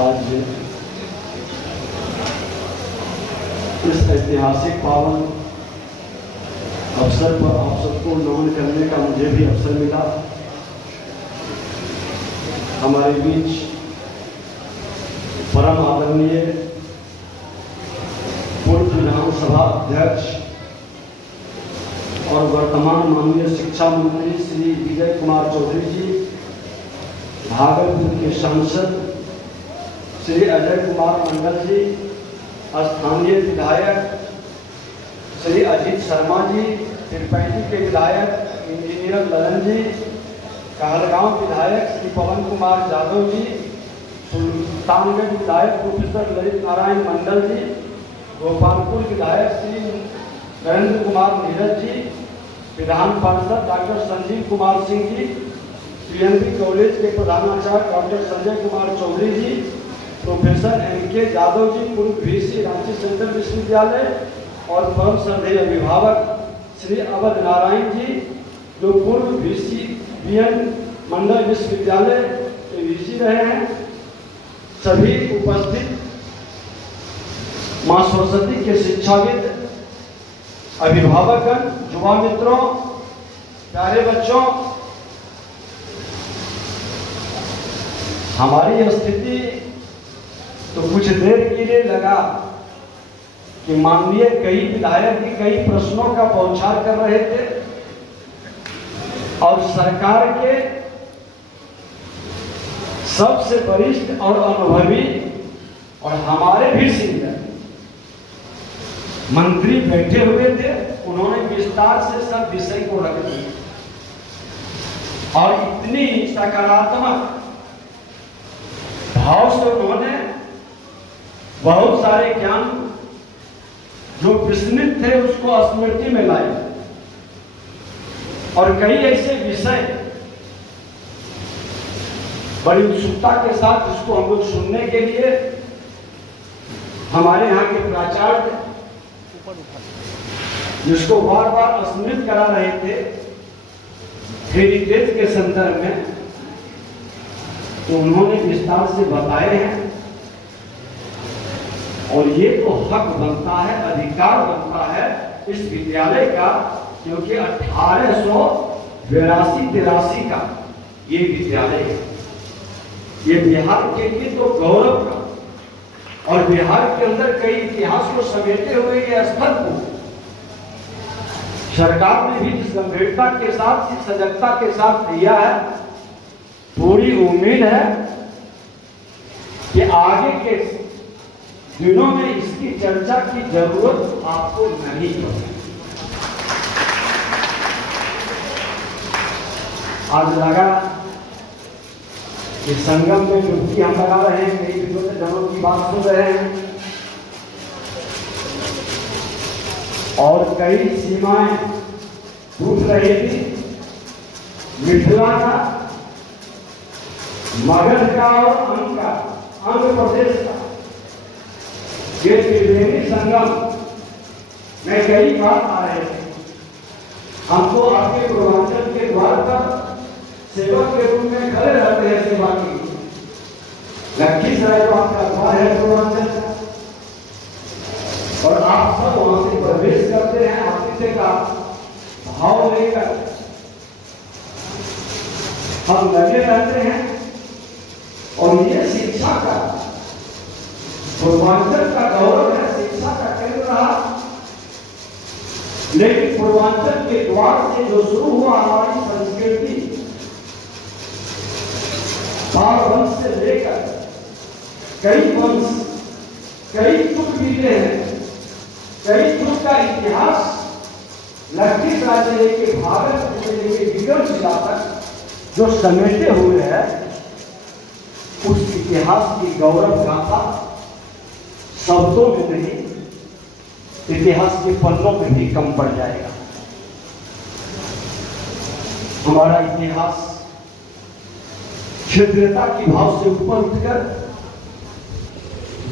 आज इस ऐतिहासिक पावन अवसर पर आप सबको नमन करने का मुझे भी अवसर मिला। हमारे बीच परम आदरणीय पूर्व विधानसभा अध्यक्ष और वर्तमान माननीय शिक्षा मंत्री श्री विजय कुमार चौधरी जी, भागलपुर के सांसद श्री अजय कुमार मंडल जी, स्थानीय विधायक श्री अजीत शर्मा जी, तिरपैती के विधायक इंजीनियर ललन जी, कहलगांव विधायक श्री पवन कुमार यादव जी, सुल्तानगंज विधायक प्रोफेसर ललित नारायण मंडल जी, गोपालपुर विधायक श्री नरेंद्र कुमार नीरज जी, विधान पार्षद doctor Sanjeev Kumar Singh ji, PNB college के प्रधानाचार्य डॉक्टर संजय कुमार चौधरी जी, प्रोफेसर एम.के. यादव जी, पूर्व वीसी रांची सेंट्रल विश्वविद्यालय और परम श्रद्धेय अभिभावक श्री अवध नारायण जी, जो पूर्व वीसी बीएन मंडल विश्वविद्यालय के वीसी रहे हैं, सभी उपस्थित मां सरस्वती के शिक्षाविद, अभिभावकगण, युवा मित्रों, प्यारे बच्चों, हमारी स्थिति तो कुछ देर के लिए लगा कि माननीय कई विधायक भी कई प्रश्नों का बौछार कर रहे थे और सरकार के सबसे वरिष्ठ और अनुभवी और हमारे भी सीनियर मंत्री बैठे हुए थे। उन्होंने विस्तार से सब विषय को रख दिया और इतनी सकारात्मक भाव से उन्होंने बहुत सारे ज्ञान जो विस्मृत थे उसको स्मृति में लाए और कई ऐसे विषय बड़ी उत्सुकता के साथ जिसको हम लोग सुनने के लिए हमारे यहाँ के प्राचार्य जिसको बार बार स्मृत करा रहे थे हेरिटेज के संदर्भ में, तो उन्होंने विस्तार से बताए हैं और ये तो हक बनता है, अधिकार बनता है इस विद्यालय का, क्योंकि 1882-83 का ये विद्यालय है। ये बिहार के लिए तो गौरव का और बिहार के अंदर कई इतिहास को समेटे हुए ये स्थल को सरकार ने भी जिस गंभीरता के साथ, इस सजगता के साथ लिया है, पूरी उम्मीद है कि आगे के दिनों में इसकी चर्चा की जरूरत आपको नहीं होगी। आज लगा कि संगम में डुबकी हम लगा रहे हैं, कई दिनों से जनों की बात सुन रहे हैं और कई सीमाएं टूट रही थी। मिथिला का, मगध का और आंध्र प्रदेश का ये त्रिवेणी संगम में कई बार आ रहे थे। हमको आपके पूर्वांचल के द्वार पर सेवक के रूप में खड़े रहते हैं सेवा की। लखीसराय जो आपका द्वार है पूर्वांचल का, और आप सब वहां से प्रवेश करते हैं आतिथ्य का भाव लेकर। हम लगे रहते हैं और ये शिक्षा का पूर्वांचल का गौरव है, शिक्षा का केंद्र रहा। लेकिन पूर्वांचल के द्वार से जो शुरू हुआ हमारी संस्कृति, बाल वंश से लेकर कई वंश, कई युग बीते हैं, कई युग का इतिहास लखीसराय से लेके भागलपुर से लेके विगत जिला तक जो समेटे हुए हैं, उस इतिहास की गौरव गाथा शब्दों में नहीं, इतिहास के पन्नों में भी कम पड़ जाएगा। हमारा इतिहास क्षेत्रता की भाव से ऊपर उठकर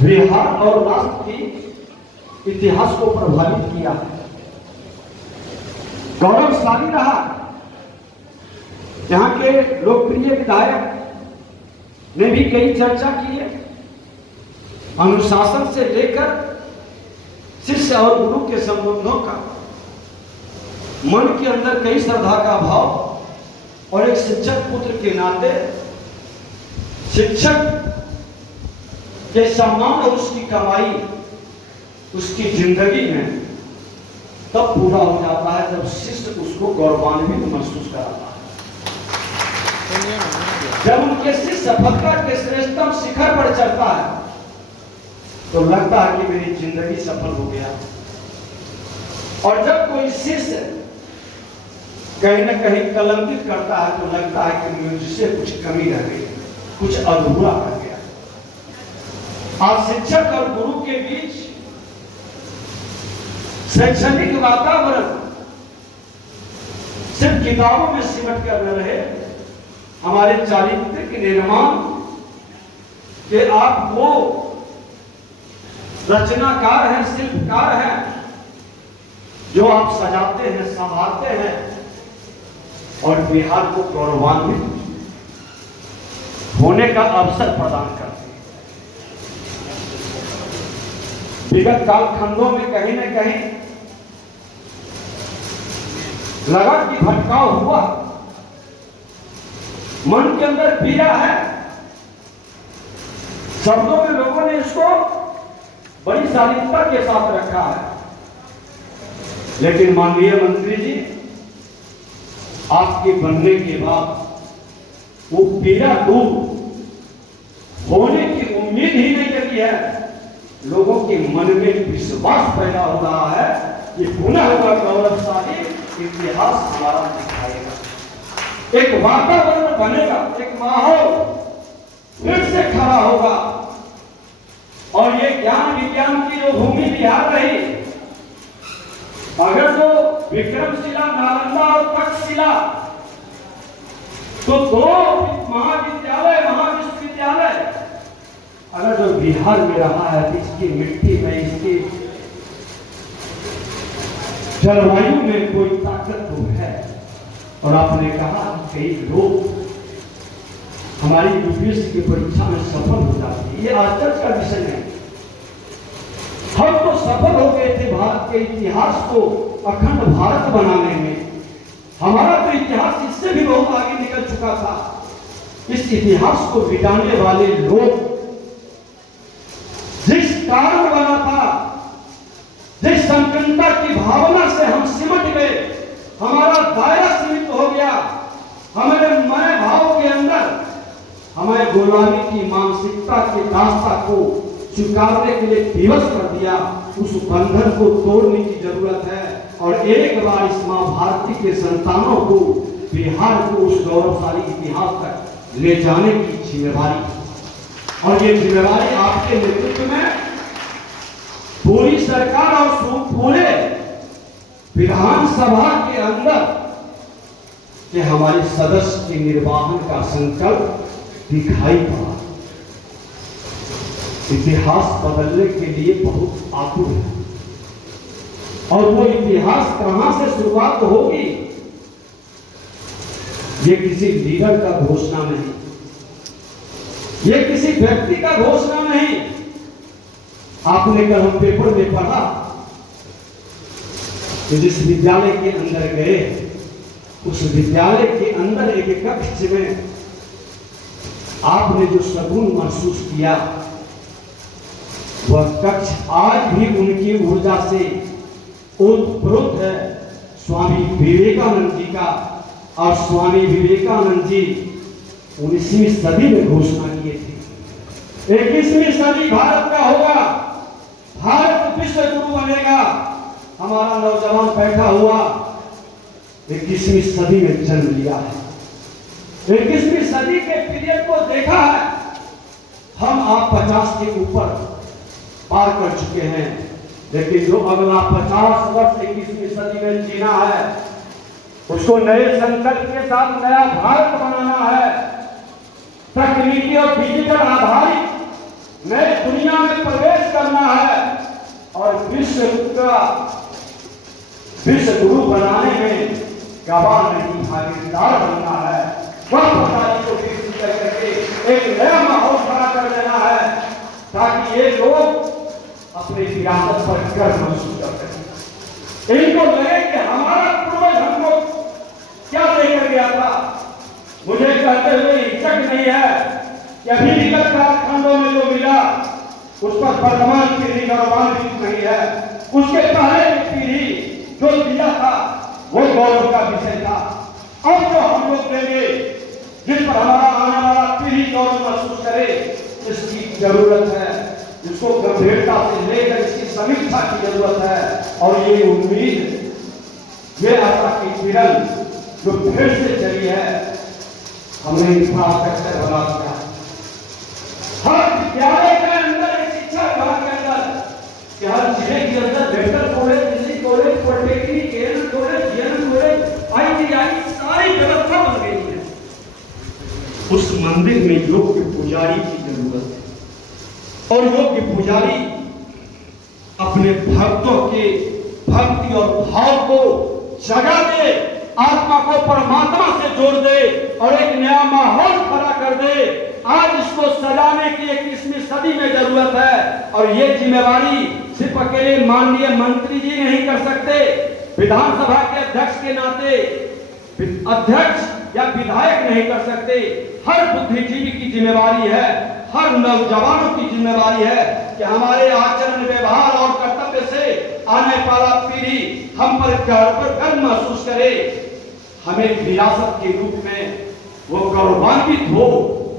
बिहार और राष्ट्र की इतिहास को प्रभावित किया है, गौरवशाली रहा। यहाँ के लोकप्रिय विधायक ने भी कई चर्चा की है अनुशासन से लेकर शिष्य और गुरु के संबंधों का, मन के अंदर कई श्रद्धा का भाव और एक शिक्षक पुत्र के नाते शिक्षक के सम्मान और उसकी कमाई उसकी जिंदगी में तब पूरा हो जाता है जब शिष्य उसको गौरवान्वित महसूस कराता है। जब उनके शिष्य सफलता के श्रेष्ठतम शिखर पर चढ़ता है तो लगता है कि मेरी जिंदगी सफल हो गया। और जब कोई शिष्य कहीं ना कहीं कलंकित करता है तो लगता है कि मुझसे कुछ कमी रह गई, कुछ अधूरा रह गया। आज शिक्षक और गुरु के बीच शैक्षणिक वातावरण सिर्फ किताबों में सिमट कर न रहे, हमारे चारित्र के निर्माण के आप वो रचनाकार हैं, शिल्पकार हैं, जो आप सजाते हैं, संभालते हैं और बिहार को गौरवान्वित होने का अवसर प्रदान करते हैं। विगत कालखंडों में कहीं न कहीं लगा कि भटकाव हुआ, मन के अंदर पीड़ा है, शब्दों में लोगों ने इसको बड़ी शालीनता के साथ रखा है। लेकिन माननीय मंत्री जी, आपके बनने के बाद वो पीड़ा दूर होने की उम्मीद ही नहीं लगी है। लोगों के मन में विश्वास पैदा हो रहा है कि पुनः हुआ गौरवशाली इतिहास हमारा दिखाएगा, एक वातावरण बनेगा, एक माहौल फिर से खड़ा होगा। और ये ज्ञान विज्ञान की जो भूमि बिहार रही, अगर जो विक्रमशिला, नालंदा और तक्षशिला, तो दो महाविद्यालय, महाविश्वविद्यालय अगर जो बिहार में रहा है, इसकी मिट्टी में, इसकी जलवायु में कोई ताकत तो है। और आपने कहा कई लोग हमारी यूपीएससी की परीक्षा में सफल हो जाते हैं, ये आश्चर्य का विषय नहीं। हम तो सफल हो गए थे भारत के इतिहास को अखंड भारत बनाने में। हमारा तो इतिहास इससे भी बहुत आगे निकल चुका था। इस इतिहास को मिटाने वाले लोग जिस कारण बना था, जिस संकीर्णता की भावना से हम सिमट गए, हमारा दायरा सीमित हो गया, हमारे मैं भाव के अंदर हमें गुलामी की मानसिकता के रास्ता को स्वीकारने के लिए विवश कर दिया। उस बंधन को तोड़ने की जरूरत है और एक बार इस मां भारती के संतानों को, बिहार को उस गौरवशाली इतिहास तक ले जाने की जिम्मेवारी, और ये जिम्मेवारी आपके नेतृत्व में पूरी सरकार और पूरे विधानसभा के अंदर कि हमारे सदस्य के निर्वाहन का संकल्प दिखाई पड़ा। इतिहास बदलने के लिए बहुत आतुर है, और वो इतिहास कहां से शुरुआत होगी, ये किसी लीडर का घोषणा नहीं, ये किसी व्यक्ति का घोषणा नहीं। आपने कल हम पेपर में पढ़ा कि जिस विद्यालय के अंदर गए, उस विद्यालय के अंदर एक कक्ष में आपने जो सुकून महसूस किया, वह कक्ष आज भी उनकी ऊर्जा से ओतप्रोत है। स्वामी विवेकानंद जी का, और स्वामी विवेकानंद जी 19वीं सदी में घोषणा किए थे, 21वीं सदी भारत का होगा, भारत विश्व गुरु बनेगा। हमारा नौजवान बैठा हुआ 21वीं सदी में जन्म लिया है, 21वीं सदी के पीरियड को देखा है। हम आप 50 के ऊपर पार कर चुके हैं, लेकिन जो अगला 50 वर्ष 21वीं सदी में जीना है, उसको नए संकल्प के साथ नया भारत बनाना है। तकनीकी और डिजिटल आधारित नए दुनिया में प्रवेश करना है और विश्व गुरु बनाने में गवाह नहीं, भागीदार बनना है। वह प्रणाली को विकसित करके एक नया माहौल खड़ा कर देना है। ताकि ये लोग अपनी विरासत पर गर्व महसूस कर सकें। इनको लगे कि हमारा पूर्वज हमको क्या देकर गया था। मुझे कहते हुए हिचक नहीं है कि अभी विगत कालखंडों में जो मिला उस पर वर्तमान पीढ़ी गौरवान्वित नहीं है। उसके पहले की पीढ़ी जो दिया था वो गौरव का विषय था। अब जो हम लोग देंगे जिस पर हमारा आने वाला पीढ़ी गौरव महसूस करे, इसकी जरूरत है। इसको गंभीरता से लेकर इसकी समीक्षा की जरूरत है। और ये उम्मीद, ये आशा की किरण जो फिर से चली है, हमने इंफ्रास्ट्रक्चर बना दिया। हर विद्यालय के अंदर, शिक्षा विभाग के अंदर, कि हर जिले के अंदर बेहतर कॉलेज, निजी college, polytechnic, AN college, GN college, ITI, सारी व्यवस्था बन गई है। उस मंदिर में योग्य पुजारी की जरूरत है और योग्य पुजारी अपने भक्तों के भक्ति और भाव को जगा दे, आत्मा को परमात्मा से जोड़ दे और एक नया माहौल खड़ा कर दे। आज इसको सजाने की 21वीं सदी में जरूरत है और ये जिम्मेवारी सिर्फ अकेले माननीय मंत्री जी नहीं कर सकते। विधानसभा के अध्यक्ष के नाते अध्यक्ष या विधायक नहीं कर सकते। हर बुद्धिजीवी की जिम्मेवारी है, हर नौजवानों की जिम्मेवारी है कि हमारे आचरण, व्यवहार और कर्तव्य से आने वाला पीढ़ी हम पर गर्व महसूस करे, हमें विरासत के रूप में वो गौरवान्वित हो।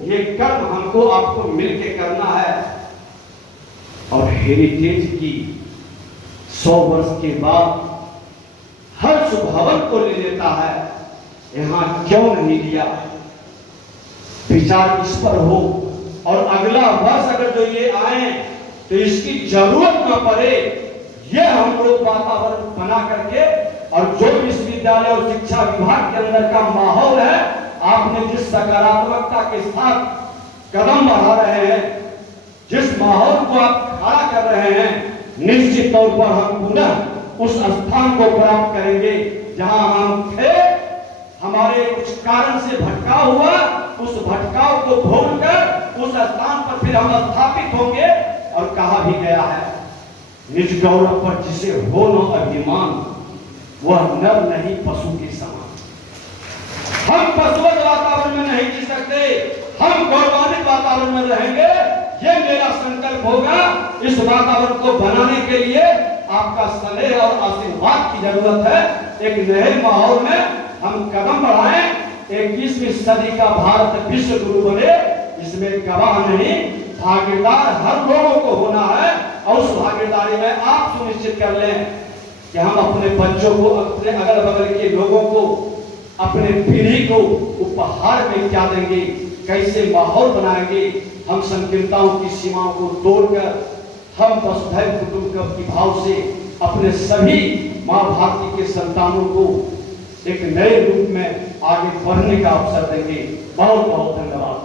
ये कर्म हमको आपको मिलके करना है। और हेरिटेज की 100 वर्ष के बाद हर सुभवन को ले लेता है, यहां क्यों नहीं लिया? विचार इस पर हो और अगला वर्ष अगर जो ये आए तो इसकी जरूरत न पड़े, ये हम लोग वातावरण बना करके, और जो विश्वविद्यालय और शिक्षा विभाग के अंदर का माहौल है, आपने जिस सकारात्मकता के साथ कदम बढ़ा रहे हैं, जिस माहौल को आप खड़ा कर रहे हैं, निश्चित तौर पर हम पुनः उस स्थान को प्राप्त करेंगे जहां हम थे। हमारे कुछ कारण से भटकाव हुआ, उस भटकाव को भूलकर उस स्थान पर फिर हम स्थापित होंगे। और कहा भी गया है, निज गौरव पर जिसे हो न अभिमान, वह नर नहीं पशु के समान। हम पशुवत वातावरण में नहीं जी सकते, हम गौरवान्वित वातावरण में रहेंगे। ये मेरा संकल्प होगा। इस वातावरण को बनाने के लिए आपका स्नेह और आशीर्वाद की जरूरत है। एक नए माहौल में हम कदम बढ़ाएं। 21वीं सदी का भारत विश्व गुरु बने, इसमें गवाह नहीं, भागीदार हर लोगों को होना है। और उस भागीदारी में आप सुनिश्चित कर लें कि हम अपने बच्चों को, अपने अगल बगल के लोगों को, अपने पीढ़ी को उपहार में क्या देंगे, कैसे माहौल बनाएंगे। हम संकीर्णताओं की सीमाओं को तोड़कर हम वसुधैव कुटुंबकम की भाव से अपने सभी मां भारती के संतानों को एक नए रूप में आगे बढ़ने का अवसर देंगे। बहुत बहुत धन्यवाद।